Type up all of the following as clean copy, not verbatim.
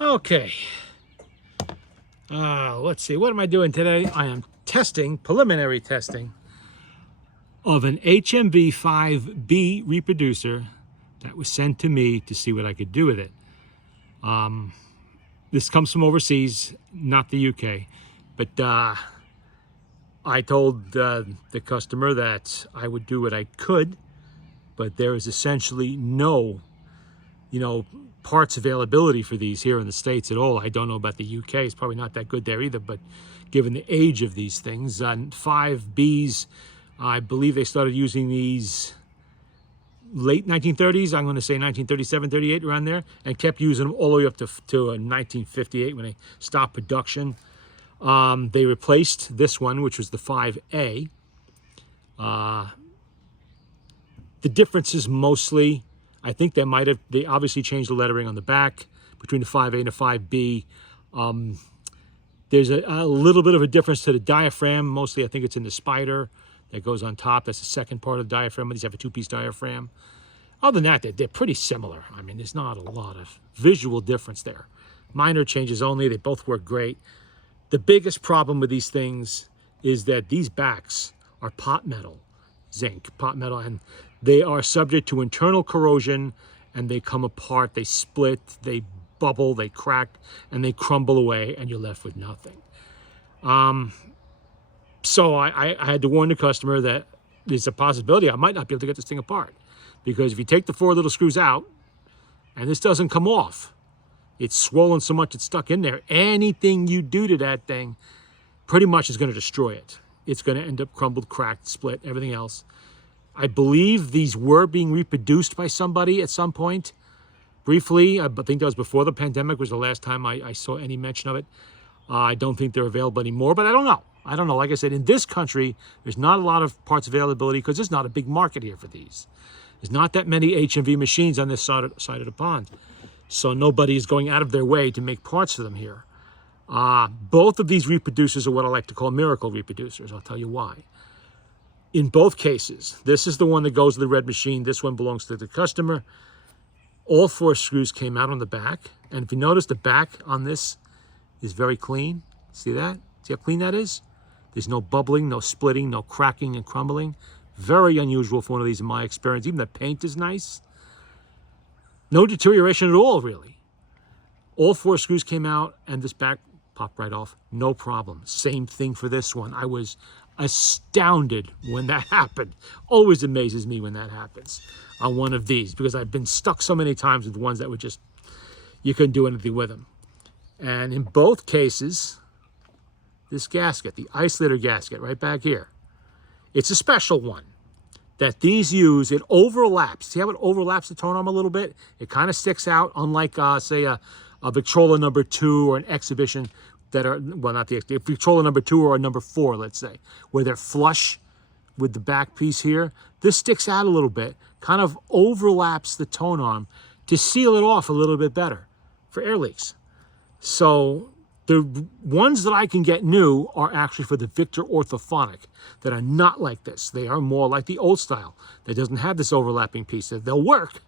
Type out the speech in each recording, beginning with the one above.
Okay. Let's see. What am I doing today? I am testing, preliminary testing, of an HMV 5B reproducer that was sent to me to see what I could do with it. This comes from overseas, not the UK. But I told the customer that I would do what I could, but there is essentially no, parts availability for these here in the States at all. I don't know about the UK. It's probably not that good there either, but given the age of these things, 5Bs, I believe they started using these late 1930s. I'm going to say 1937, 38, around there, and kept using them all the way up to 1958 when they stopped production. They replaced this one, which was the 5A. The difference is mostly, I think they obviously changed the lettering on the back between the 5A and the 5B. There's a little bit of a difference to the diaphragm. Mostly, I think it's in the spider that goes on top. That's the second part of the diaphragm. These have a two-piece diaphragm. Other than that, they're pretty similar. I mean, there's not a lot of visual difference there. Minor changes only. They both work great. The biggest problem with these things is that these backs are pot metal, zinc, pot metal, and they are subject to internal corrosion, and they come apart, they split, they bubble, they crack, and they crumble away, and you're left with nothing. So I had to warn the customer that there's a possibility I might not be able to get this thing apart, because if you take the 4 little screws out, and this doesn't come off, it's swollen so much it's stuck in there, anything you do to that thing pretty much is going to destroy it. It's going to end up crumbled, cracked, split, everything else. I believe these were being reproduced by somebody at some point. Briefly, I think that was before the pandemic, was the last time I saw any mention of it. I don't think they're available anymore, but I don't know. I don't know. Like I said, in this country, there's not a lot of parts availability because there's not a big market here for these. There's not that many HMV machines on this side of the pond. So nobody is going out of their way to make parts for them here. Both of these reproducers are what I like to call miracle reproducers. I'll tell you why. In both cases, this is the one that goes to the red machine. This one belongs to the customer. All 4 screws came out on the back. And if you notice, the back on this is very clean. See that? See how clean that is? There's no bubbling, no splitting, no cracking and crumbling. Very unusual for one of these in my experience. Even the paint is nice. No deterioration at all, really. All 4 screws came out, and this back popped right off. No problem. Same thing for this one. I was astounded when that happened. Always amazes me when that happens on one of these, because I've been stuck so many times with ones that were just, you couldn't do anything with them. And in both cases, this gasket, the isolator gasket right back here, it's a special one that these use. It overlaps. See how it overlaps the tone arm a little bit? It kind of sticks out, unlike, say, a Victrola number 2 or an Exhibition that are, well, not the Victrola number 2 or a number 4, let's say, where they're flush with the back piece here. This sticks out a little bit, kind of overlaps the tone arm to seal it off a little bit better for air leaks. So the ones that I can get new are actually for the Victor Orthophonic that are not like this. They are more like the old style that doesn't have this overlapping piece. They'll work,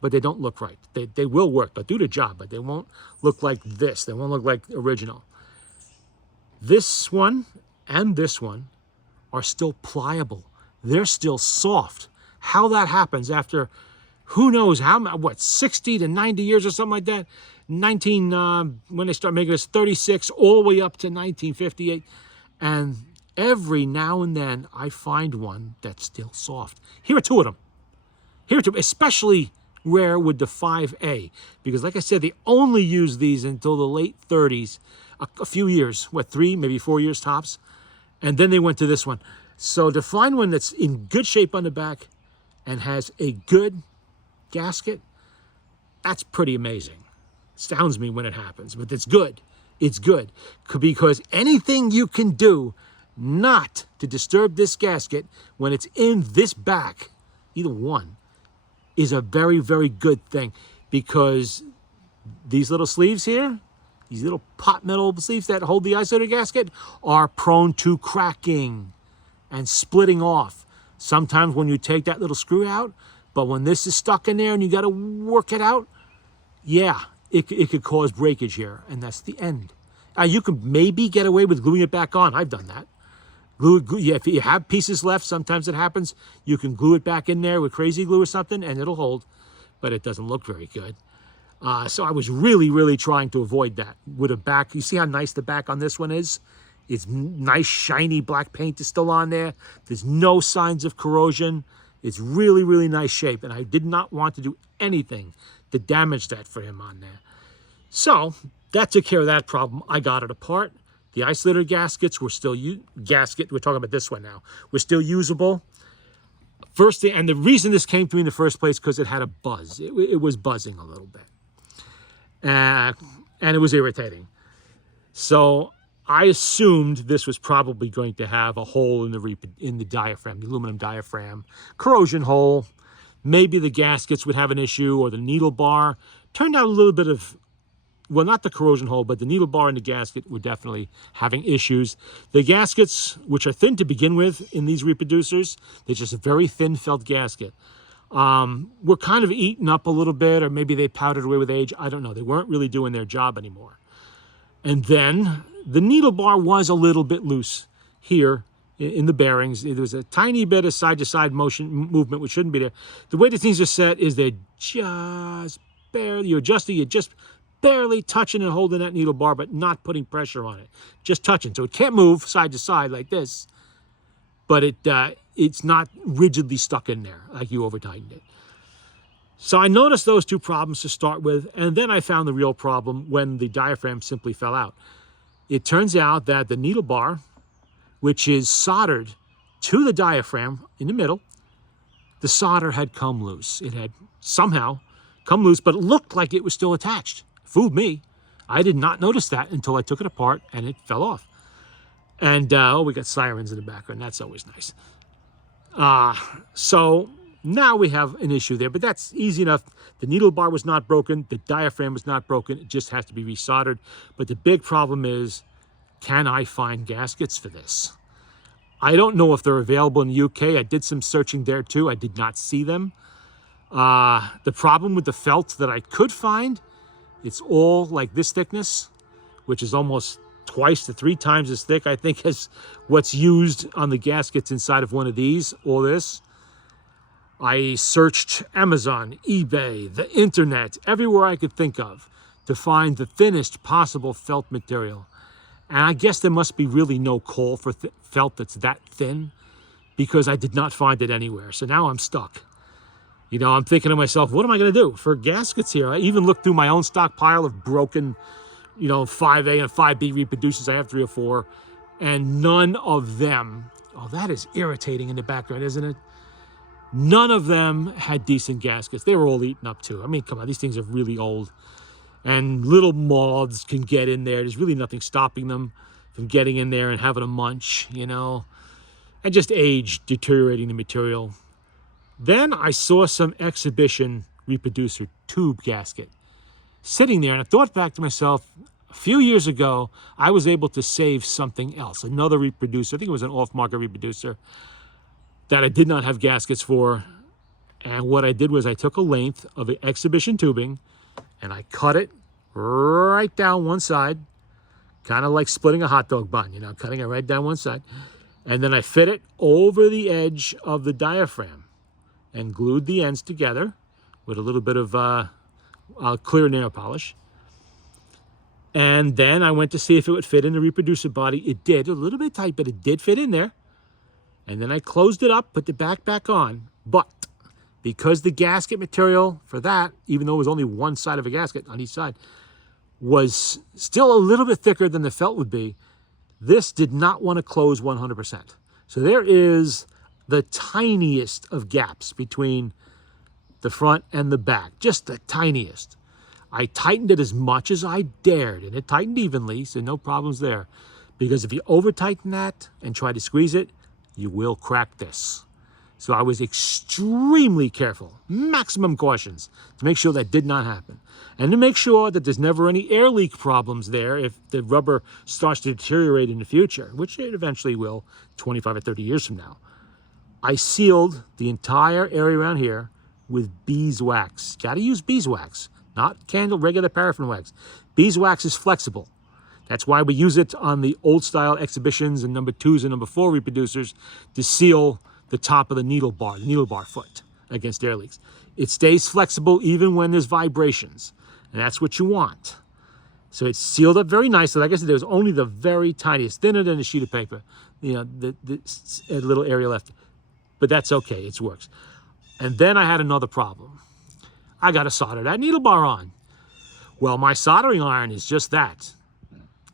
but they don't look right. They will work, they'll do the job, but they won't look like this. They won't look like original. This one and this one are still pliable. They're still soft. How that happens after who knows how, 60 to 90 years or something like that. When they start making this, 36 all the way up to 1958. And every now and then I find one that's still soft. Here are 2 of them. Here are 2, especially rare with the 5A, because like I said, they only used these until the late 30s, a few years, 3, maybe 4 years tops, and then they went to this one. So to find one that's in good shape on the back and has a good gasket, that's pretty amazing. Astounds me when it happens, but it's good. It's good, because anything you can do not to disturb this gasket when it's in this back, either one, is a very, very good thing, because these little sleeves here, these little pot metal sleeves that hold the isolator gasket, are prone to cracking and splitting off. Sometimes when you take that little screw out, but when this is stuck in there and you got to work it out, yeah, it could cause breakage here, and that's the end. You can maybe get away with gluing it back on. I've done that. Yeah, if you have pieces left, sometimes it happens. You can glue it back in there with crazy glue or something, and it'll hold, but it doesn't look very good. So I was really, really trying to avoid that. With a back, you see how nice the back on this one is? It's nice, shiny black paint is still on there. There's no signs of corrosion. It's really, really nice shape, and I did not want to do anything to damage that for him on there. So that took care of that problem. I got it apart. The isolator gaskets were still, we're talking about this one now, were still usable. First thing, and the reason this came to me in the first place, because it had a buzz. It was buzzing a little bit. And it was irritating. So I assumed this was probably going to have a hole in the diaphragm, the aluminum diaphragm, corrosion hole. Maybe the gaskets would have an issue, or the needle bar. Turned out a little bit of, well, not the corrosion hole, but the needle bar and the gasket were definitely having issues. The gaskets, which are thin to begin with in these reproducers, they're just a very thin felt gasket, were kind of eaten up a little bit, or maybe they powdered away with age. I don't know. They weren't really doing their job anymore. And then the needle bar was a little bit loose here in the bearings. There was a tiny bit of side-to-side movement, which shouldn't be there. The way the things are set is they're just barely, you're just barely touching and holding that needle bar, but not putting pressure on it. Just touching. So it can't move side to side like this, but it's not rigidly stuck in there like you over-tightened it. So I noticed those two problems to start with, and then I found the real problem when the diaphragm simply fell out. It turns out that the needle bar, which is soldered to the diaphragm in the middle, the solder had come loose. It had somehow come loose, but it looked like it was still attached. Fooled me. I did not notice that until I took it apart and it fell off. And, oh, we got sirens in the background. That's always nice. So now we have an issue there, but that's easy enough. The needle bar was not broken. The diaphragm was not broken. It just has to be resoldered. But the big problem is, can I find gaskets for this? I don't know if they're available in the UK. I did some searching there too. I did not see them. The problem with the felt that I could find, it's all like this thickness, which is almost twice to 3 times as thick, I think, as what's used on the gaskets inside of one of these, all this. I searched Amazon, eBay, the internet, everywhere I could think of to find the thinnest possible felt material. And I guess there must be really no call for felt that's that thin, because I did not find it anywhere. So now I'm stuck. You know, I'm thinking to myself, what am I going to do for gaskets here? I even looked through my own stockpile of broken, 5A and 5B reproducers. I have 3 or 4, and none of them, oh, that is irritating in the background, isn't it? None of them had decent gaskets. They were all eaten up too. I mean, come on, these things are really old. And little moths can get in there. There's really nothing stopping them from getting in there and having a munch, and just age deteriorating the material. Then I saw some exhibition reproducer tube gasket sitting there, and I thought back to myself, a few years ago, I was able to save something else, another reproducer. I think it was an off-market reproducer that I did not have gaskets for. And what I did was I took a length of the exhibition tubing and I cut it right down one side, kind of like splitting a hot dog bun, cutting it right down one side. And then I fit it over the edge of the diaphragm and glued the ends together with a little bit of clear nail polish. And then I went to see if it would fit in the reproducer body. It did, a little bit tight, but it did fit in there. And then I closed it up, put the back on. But because the gasket material for that, even though it was only one side of a gasket on each side, was still a little bit thicker than the felt would be, this did not want to close 100%. So there is the tiniest of gaps between the front and the back, just the tiniest. I tightened it as much as I dared, and it tightened evenly, so no problems there. Because if you over-tighten that and try to squeeze it, you will crack this. So I was extremely careful, maximum cautions, to make sure that did not happen. And to make sure that there's never any air leak problems there if the rubber starts to deteriorate in the future, which it eventually will 25 or 30 years from now. I sealed the entire area around here with beeswax. Got to use beeswax, not candle, regular paraffin wax. Beeswax is flexible. That's why we use it on the old style exhibitions and number 2s and number 4 reproducers to seal the top of the needle bar foot against air leaks. It stays flexible even when there's vibrations, and that's what you want. So it's sealed up very nicely. Like I said, there was only the very tiniest, thinner than a sheet of paper, you know, a little area left. But that's okay, it works. And then I had another problem. I got to solder that needle bar on. Well, my soldering iron is just that.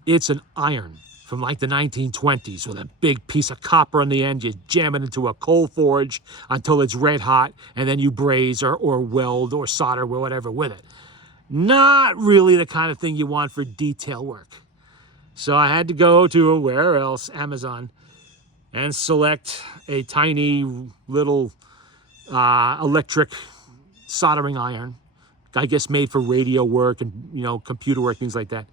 It's an iron from like the 1920s with a big piece of copper on the end. You jam it into a coal forge until it's red hot, and then you braze or weld or solder or whatever with it. Not really the kind of thing you want for detail work. So I had to go to, where else, Amazon, and select a tiny little electric soldering iron. I guess made for radio work and, you know, computer work, things like that.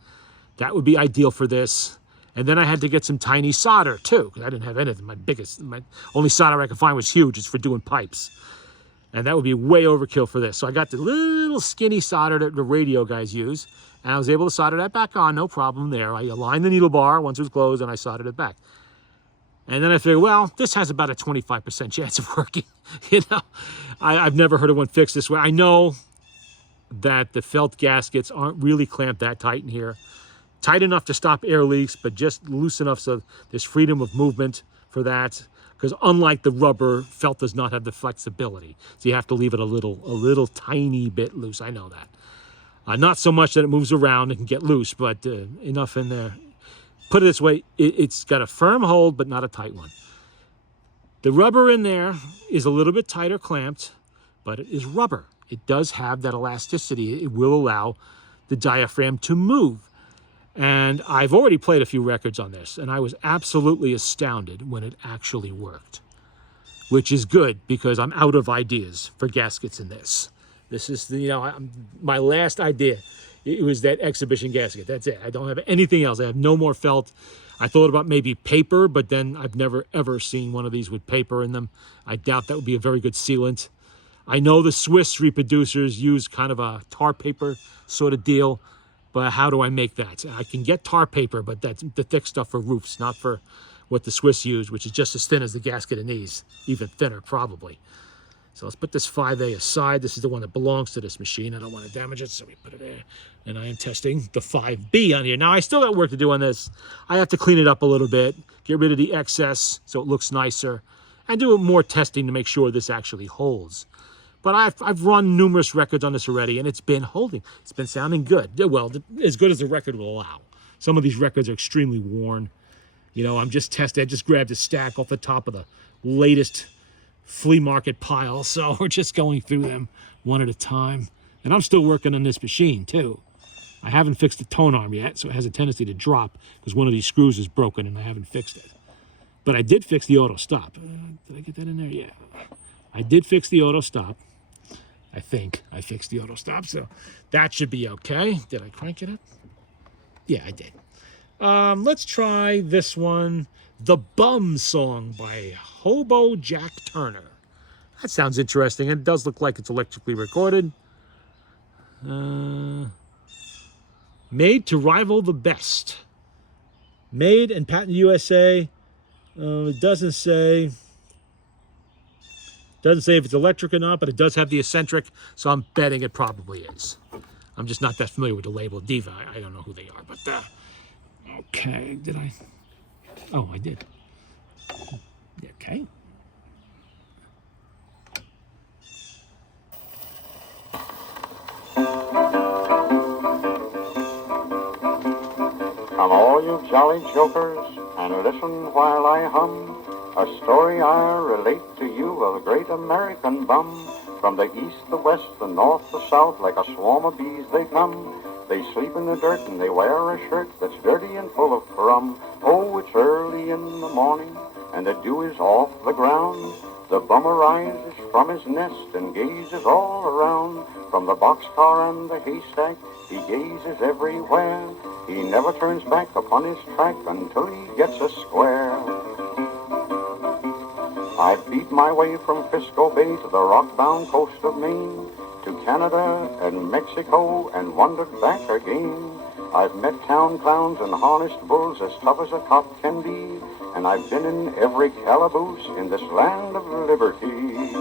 That would be ideal for this. And then I had to get some tiny solder too, because I didn't have anything. My only solder I could find was huge. It's for doing pipes. And that would be way overkill for this. So I got the little skinny solder that the radio guys use, and I was able to solder that back on, no problem there. I aligned the needle bar once it was closed, and I soldered it back. And then I figured, well, this has about a 25% chance of working. You know, I've never heard of one fixed this way. I know that the felt gaskets aren't really clamped that tight in here. Tight enough to stop air leaks, but just loose enough so there's freedom of movement for that. Because unlike the rubber, felt does not have the flexibility. So you have to leave it a little tiny bit loose. I know that. Not so much that it moves around and can get loose, but enough in there. Put it this way, it's got a firm hold, but not a tight one. The rubber in there is a little bit tighter clamped, but it is rubber. It does have that elasticity. It will allow the diaphragm to move. And I've already played a few records on this, and I was absolutely astounded when it actually worked. Which is good, because I'm out of ideas for gaskets in this. This is, you know, my last idea. It was that exhibition gasket. That's it. I don't have anything else. I have no more felt. I thought about maybe paper, but then I've never, ever seen one of these with paper in them. I doubt that would be a very good sealant. I know the Swiss reproducers use kind of a tar paper sort of deal. But how do I make that? I can get tar paper, but that's the thick stuff for roofs, not for what the Swiss use, which is just as thin as the gasket in these, even thinner probably. So let's put this 5A aside. This is the one that belongs to this machine. I don't want to damage it, so we put it there. And I am testing the 5B on here. Now, I still got work to do on this. I have to clean it up a little bit, get rid of the excess so it looks nicer, and do more testing to make sure this actually holds. But I've run numerous records on this already, and it's been holding. It's been sounding good. Well, as good as the record will allow. Some of these records are extremely worn. You know, I'm just testing. I just grabbed a stack off the top of the latest flea market pile, so we're just going through them one at a time. And I'm still working on this machine, too. I haven't fixed the tone arm yet, so it has a tendency to drop because one of these screws is broken, and I haven't fixed it. But I did fix the auto stop. Did I get that in there? Yeah. I did fix the auto stop. I think I fixed the auto stop, so that should be okay. Did I crank it up? Yeah, I did. Let's try this one, The Bum Song by Hobo Jack Turner. That sounds interesting. It does look like it's electrically recorded. Made to rival the best. Made and patent USA. It doesn't say if it's electric or not, but it does have the eccentric, so I'm betting it probably is. I'm just not that familiar with the label Diva. I don't know who they are, but okay, did I? Oh, I did. Okay. Come all you jolly jokers, and listen while I hum a story I relate to you of a great American bum. From the east, the west, the north, the south, like a swarm of bees they come. They sleep in the dirt and they wear a shirt that's dirty and full of crumb. Oh, it's early in the morning and the dew is off the ground. The bum arises from his nest and gazes all around. From the boxcar and the haystack, he gazes everywhere. He never turns back upon his track until he gets a square. I beat my way from Frisco Bay to the rock-bound coast of Maine. to Canada and Mexico and wandered back again. I've met town clowns and harnessed bulls as tough as a cop can be, and I've been in every calaboose in this land of liberty.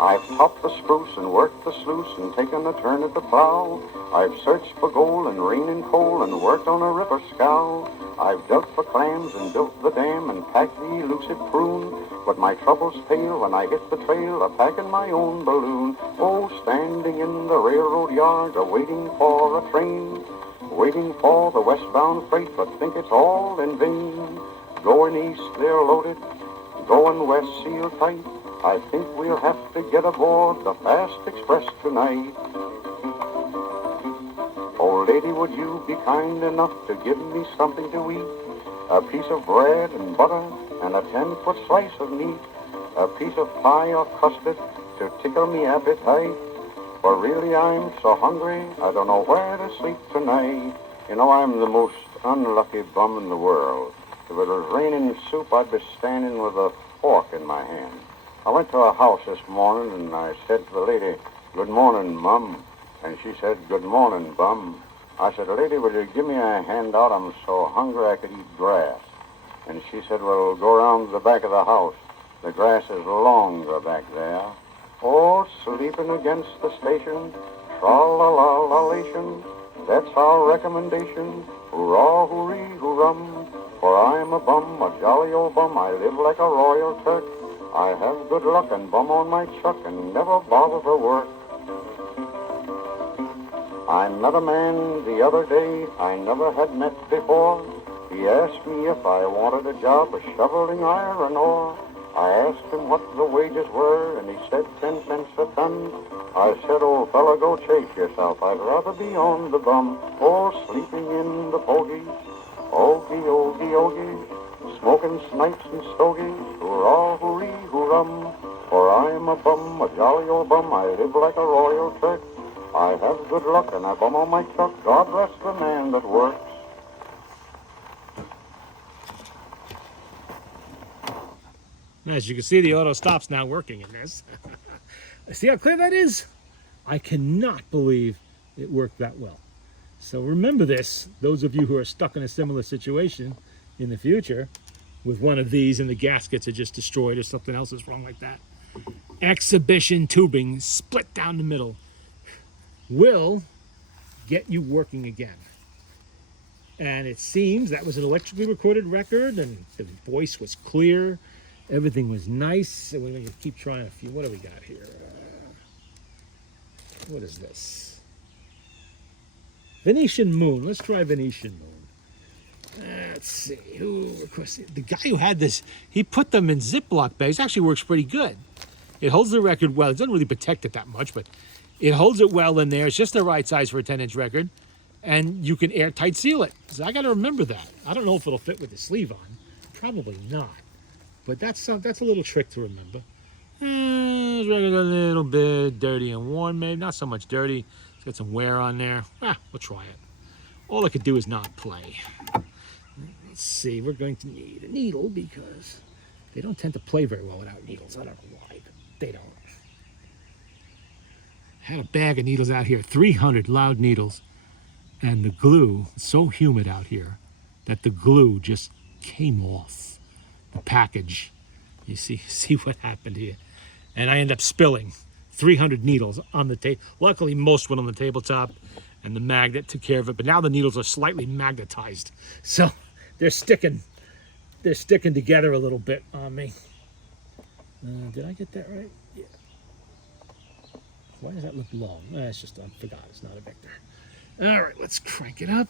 I've topped the spruce and worked the sluice and taken a turn at the plow. I've searched for gold and rain and coal and worked on a river scow. I've dug for clams and built the dam and packed the elusive prune. But my troubles pale when I hit the trail a-packing my own balloon. Oh, standing in the railroad yard a-waiting for a train, waiting for the westbound freight, but think it's all in vain. Going east, they're loaded. Going west, sealed tight. I think we'll have to get aboard the fast express tonight. Oh, lady, would you be kind enough to give me something to eat? A piece of bread and butter and a 10-foot slice of meat. A piece of pie or custard to tickle me appetite. For really I'm so hungry, I don't know where to sleep tonight. You know, I'm the most unlucky bum in the world. If it was raining soup, I'd be standing with a fork in my hand. I went to a house this morning and I said to the lady, "Good morning, Mum." And she said, "Good morning, Bum." I said, "Lady, would you give me a handout? I'm so hungry I could eat grass." And she said, "Well, go around the back of the house. The grass is longer back there." Oh, sleeping against the station, tra-la-la-la-lation. That's our recommendation. Hurrah, hooray, hoorum. For I'm a bum, a jolly old bum. I live like a royal Turk. I have good luck and bum on my chuck and never bother to work. I met a man the other day I never had met before. He asked me if I wanted a job of shoveling iron ore. I asked him what the wages were, and he said 10 cents a ton. I said, "Old fella, go chase yourself. I'd rather be on the bum or sleeping in the pogies. Ogie, ogie, ogie, smoking snipes and stogies. Hurrah, hooray, hoorum. For I'm a bum, a jolly old bum. I live like a royal Turk. I have good luck and I bum on my truck. God bless the man that works." As you can see, the auto stop's now working in this. See how clear that is? I cannot believe it worked that well. So remember this, those of you who are stuck in a similar situation in the future with one of these and the gaskets are just destroyed or something else is wrong like that. Exhibition tubing split down the middle will get you working again. And it seems that was an electrically recorded record and the voice was clear. Everything was nice. And we're going to keep trying a few. What do we got here? What is this? Venetian Moon. Let's try Venetian Moon. Let's see. Who requested? The guy who had this, he put them in Ziploc bags. Actually works pretty good. It holds the record well. It doesn't really protect it that much, but it holds it well in there. It's just the right size for a 10-inch record. And you can airtight seal it. So I got to remember that. I don't know if it'll fit with the sleeve on. Probably not. But that's a little trick to remember. This record's a little bit dirty and worn, maybe. Not so much dirty. It's got some wear on there. We'll try it. All I could do is not play. Let's see. We're going to need a needle because they don't tend to play very well without needles. I don't know why, but they don't. I had a bag of needles out here, 300 loud needles. And the glue, it's so humid out here that the glue just came off the package. You see what happened here. And I end up spilling 300 needles on the table. Luckily, most went on the tabletop and the magnet took care of it. But now the needles are slightly magnetized. So they're sticking together a little bit on me. Did I get that right? Yeah. Why does that look long? It's just, I forgot, it's not a vector. All right, let's crank it up.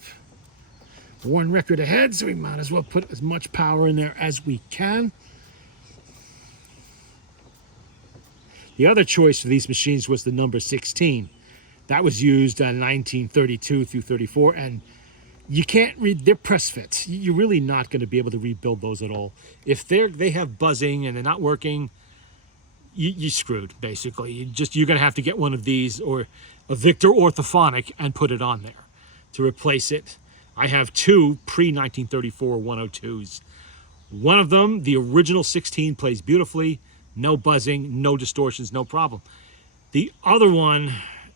Worn record ahead, so we might as well put as much power in there as we can. The other choice for these machines was the number 16. That was used in 1932 through 34, and you can't read, they're press fits. You're really not going to be able to rebuild those at all. If they have buzzing and they're not working, you're screwed, basically. You're going to have to get one of these or a Victor orthophonic and put it on there to replace it. I have two pre-1934 102s. One of them, the original 16, plays beautifully, no buzzing, no distortions, no problem. The other one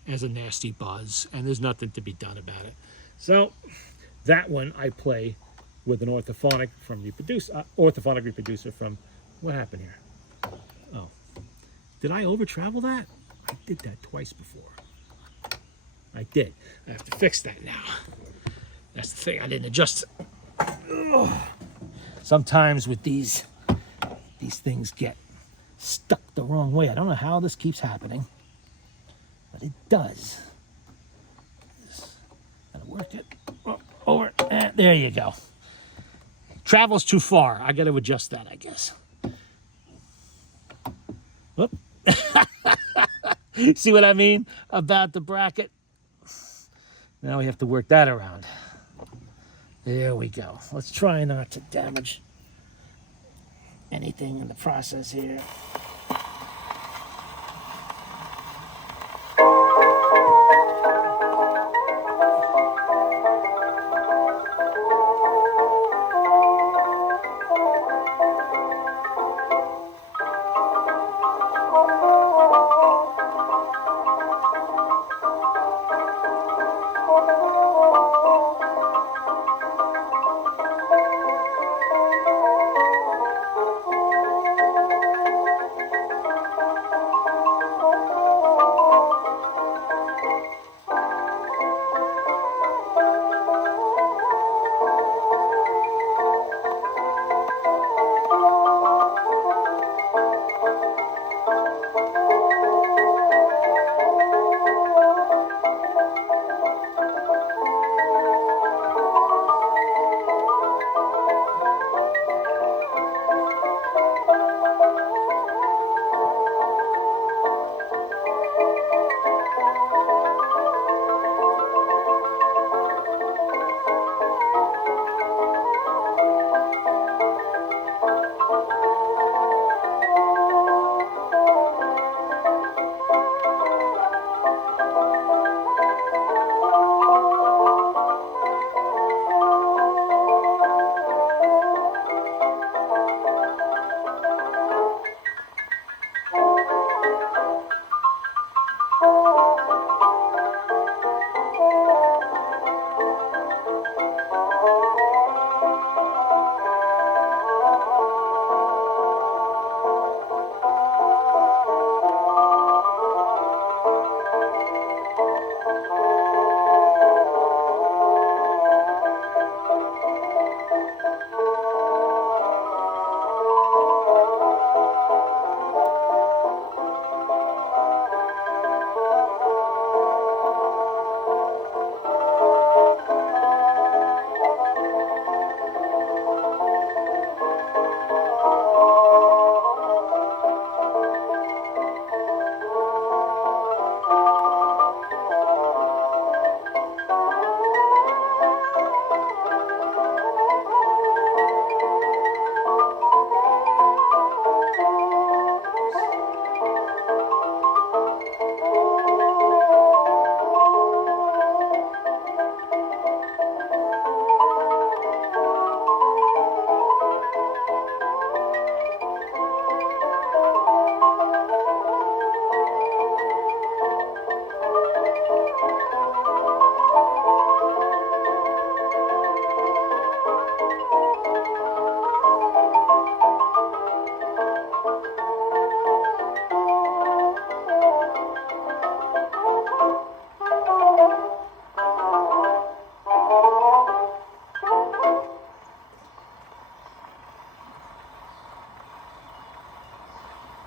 has a nasty buzz, and there's nothing to be done about it. So that one I play with an orthophonic reproducer from, what happened here? Oh, did I over travel that? I did that twice before. I did. I have to fix that now. That's the thing, I didn't adjust it. Ugh. Sometimes with these things get stuck the wrong way. I don't know how this keeps happening, but it does. Gotta work it over. There you go. Travels too far. I gotta adjust that, I guess. Whoop. See what I mean about the bracket? Now we have to work that around. There we go. Let's try not to damage anything in the process here.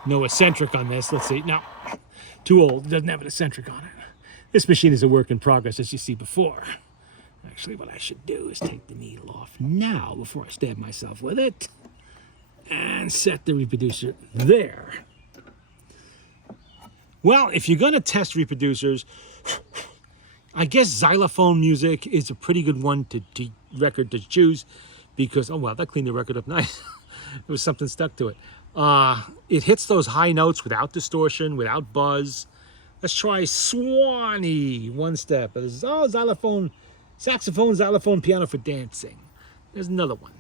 No eccentric on this. Let's see. No, too old. Doesn't have an eccentric on it. This machine is a work in progress, as you see before. Actually, what I should do is take the needle off now before I stab myself with it. And set the reproducer there. Well, if you're going to test reproducers, I guess xylophone music is a pretty good one record to choose because, oh, well, that cleaned the record up nice. There was something stuck to it. It hits those high notes without distortion, without buzz. Let's try Swanee, one step. Oh, xylophone, saxophone, xylophone, piano for dancing. There's another one.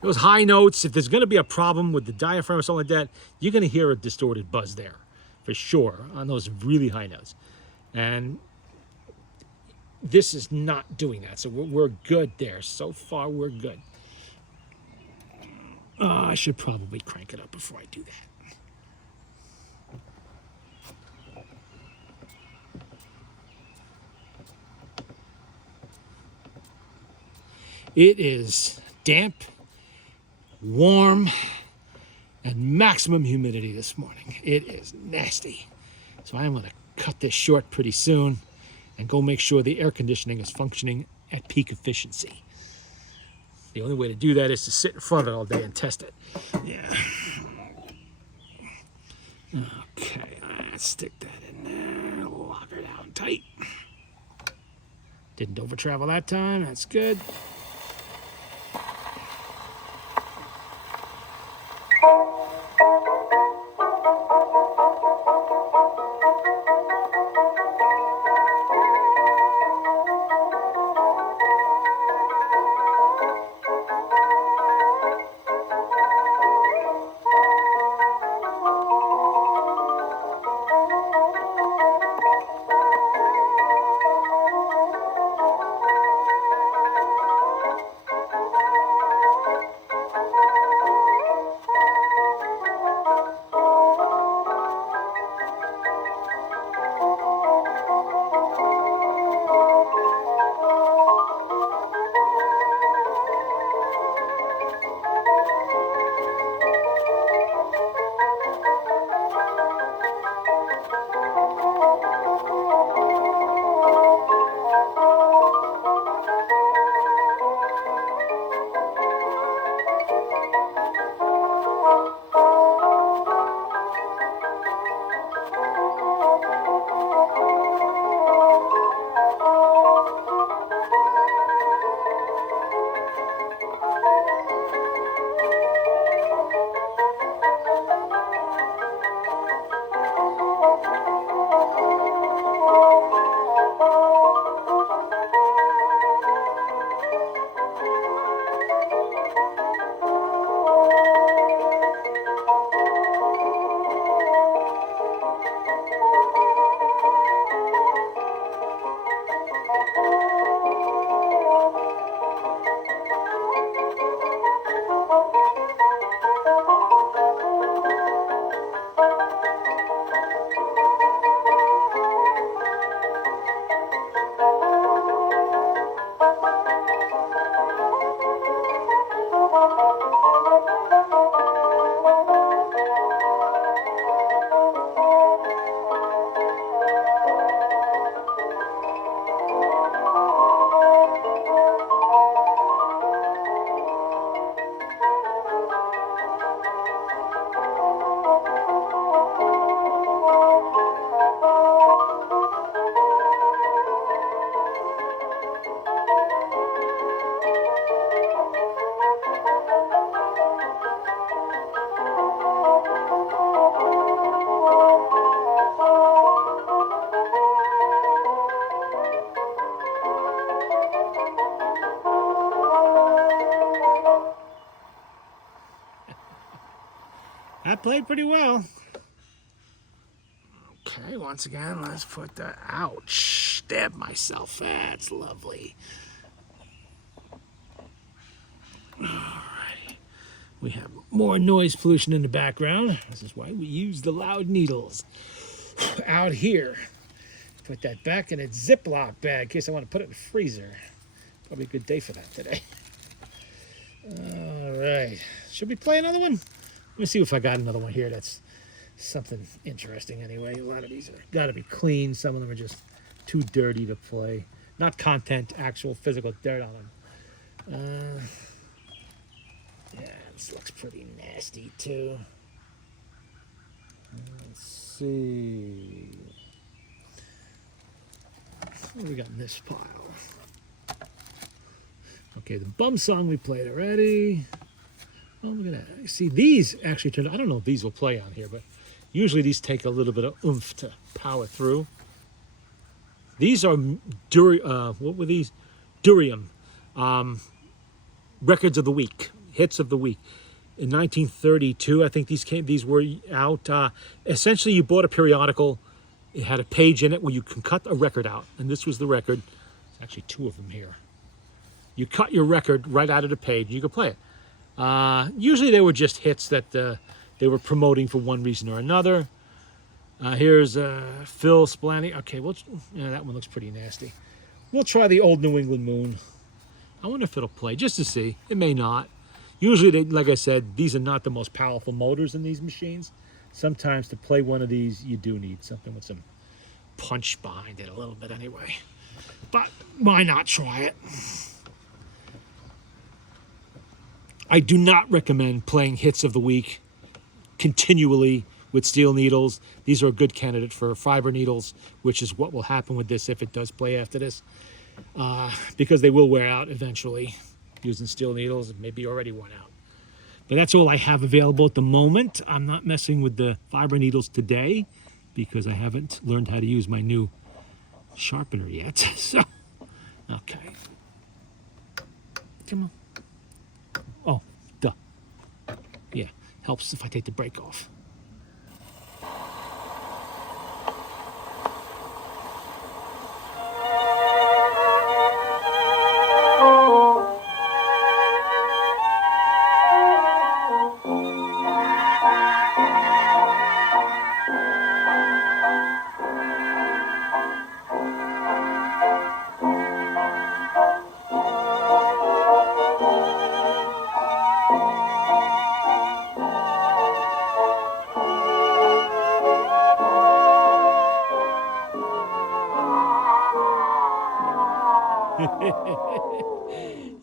Those high notes, if there's going to be a problem with the diaphragm or something like that, you're going to hear a distorted buzz there. for sure on those really high notes. And this is not doing that, so we're good there. So far, we're good. I should probably crank it up before I do that. It is damp, warm, and maximum humidity this morning. It is nasty. So I'm going to cut this short pretty soon and go make sure the air conditioning is functioning at peak efficiency. The only way to do that is to sit in front of it all day and test it. Yeah. Okay, let's stick that in there. Lock her down tight. Didn't over travel that time. That's good. That played pretty well. Okay, once again, let's put the, ouch, stab myself. That's lovely. Alrighty. We have more noise pollution in the background. This is why we use the loud needles. Out here, put that back in a Ziploc bag in case I want to put it in the freezer. Probably a good day for that today. All right, should we play another one? Let me see if I got another one here that's something interesting anyway. A lot of these are got to be clean. Some of them are just too dirty to play. Not content, actual physical dirt on them. Yeah, this looks pretty nasty too. Let's see. What do we got in this pile? Okay, the bum song we played already. Oh, look at that. See, these actually turn, I don't know if these will play on here, but usually these take a little bit of oomph to power through. These are, what were these? Durium. Records of the week, hits of the week. in 1932. I think these were out. Essentially, you bought a periodical. It had a page in it where you can cut a record out, and this was the record. There's actually two of them here. You cut your record right out of the page. You could play it. Usually they were just hits that they were promoting for one reason or another. Here's Phil Splanny. Okay, that one looks pretty nasty. We'll try the Old New England Moon. I wonder if it'll play, just to see. It may not. Usually, like I said, these are not the most powerful motors in these machines. Sometimes to play one of these, you do need something with some punch behind it a little bit anyway. But why not try it? I do not recommend playing hits of the week continually with steel needles. These are a good candidate for fiber needles, which is what will happen with this if it does play after this, because they will wear out eventually using steel needles and maybe already worn out. But that's all I have available at the moment. I'm not messing with the fiber needles today because I haven't learned how to use my new sharpener yet. So, okay. Come on. Oh, duh. Yeah, helps if I take the brake off.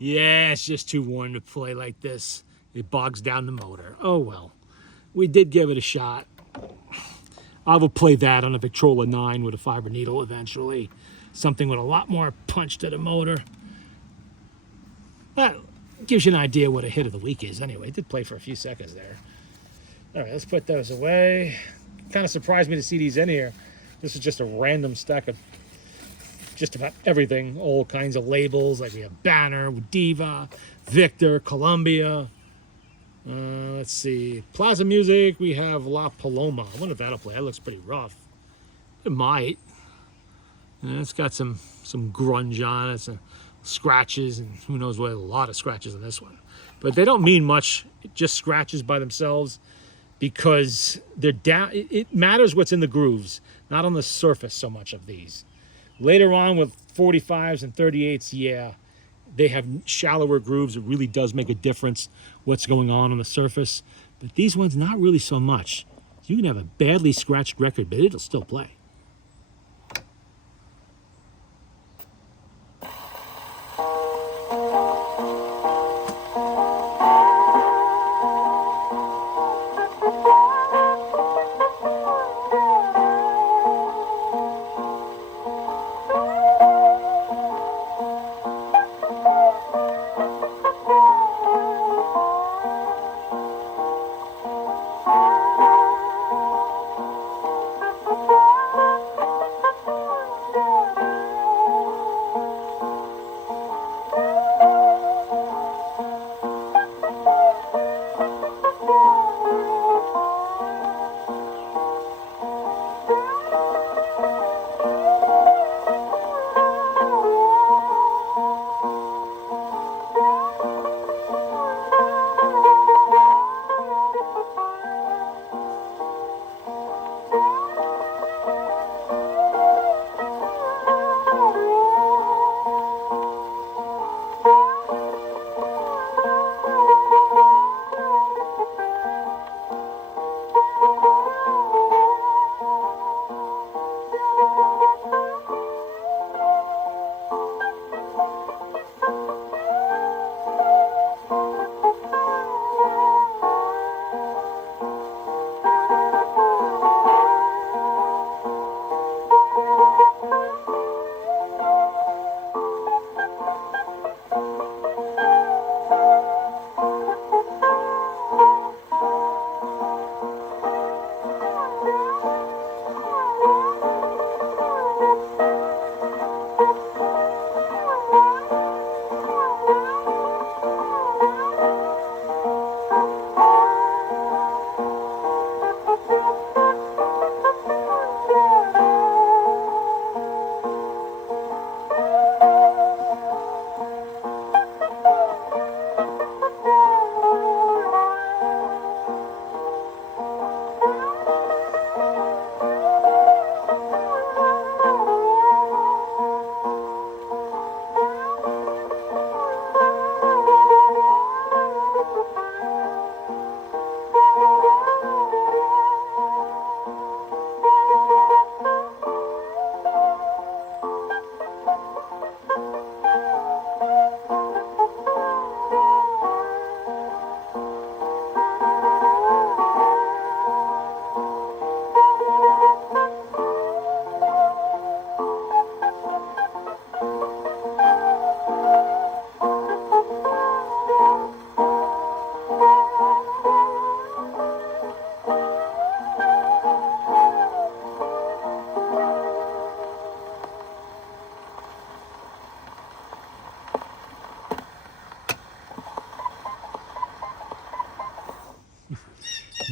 Yeah, it's just too warm to play like this. It bogs down the motor. Oh well, we did give it a shot. I will play that on a Victrola 9 with a fiber needle eventually. Something with a lot more punch to the motor. That gives you an idea what a hit of the week is anyway. It did play for a few seconds there. All right, let's put those away. Kind of surprised me to see these in here. This is just a random stack of just about everything, all kinds of labels, like we have Banner, Diva, Victor, Columbia. Let's see, Plaza Music, we have La Paloma. I wonder if that'll play. That looks pretty rough. It might. It's got some grunge on it, some scratches, and who knows what, a lot of scratches on this one. But they don't mean much, just scratches by themselves, because they're down. It matters what's in the grooves, not on the surface so much of these. Later on with 45s and 38s, yeah, they have shallower grooves. It really does make a difference what's going on the surface. But these ones, not really so much. You can have a badly scratched record, but it'll still play.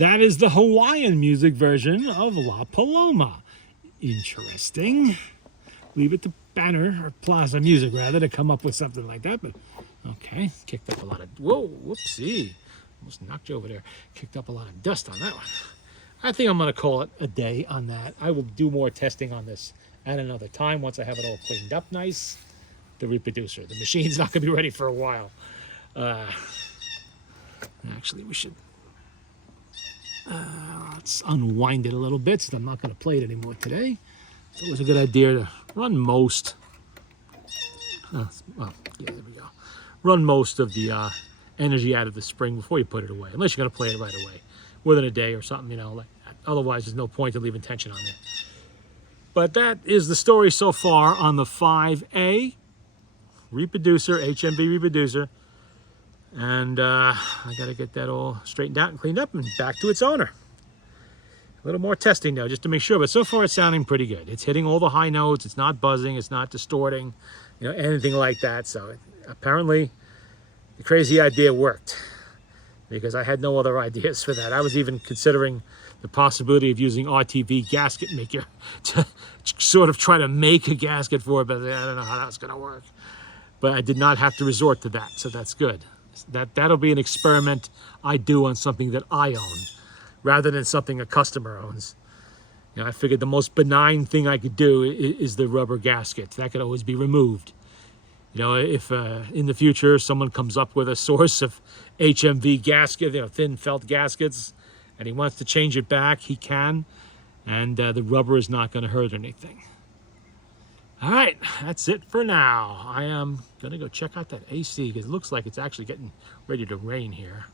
That is the Hawaiian music version of La Paloma. Interesting. Leave it to Banner, or Plaza Music rather, to come up with something like that. But okay, kicked up a lot of, whoa, whoopsie. Almost knocked you over there. Kicked up a lot of dust on that one. I think I'm going to call it a day on that. I will do more testing on this at another time once I have it all cleaned up nice. The reproducer. The machine's not going to be ready for a while. Actually, we should... let's unwind it a little bit, so I'm not going to play it anymore today. So it was a good idea to run most... well, yeah, there we go. Run most of the energy out of the spring before you put it away, unless you're going to play it right away, within a day or something, you know. Like that. Otherwise, there's no point in leaving tension on there. But that is the story so far on the 5A reproducer, HMV reproducer. And I got to get that all straightened out and cleaned up and back to its owner. A little more testing though, just to make sure. But so far it's sounding pretty good. It's hitting all the high notes. It's not buzzing. It's not distorting, you know, anything like that. So apparently the crazy idea worked, because I had no other ideas for that. I was even considering the possibility of using RTV gasket maker to sort of try to make a gasket for it, but I don't know how that's going to work. But I did not have to resort to that, so that's good. That'll be an experiment I do on something that I own, rather than something a customer owns. You know, I figured the most benign thing I could do is the rubber gasket. That could always be removed. You know, if in the future someone comes up with a source of HMV gasket, you know, thin felt gaskets, and he wants to change it back, he can, and the rubber is not going to hurt anything. All right, that's it for now. I am going to go check out that AC, because it looks like it's actually getting ready to rain here.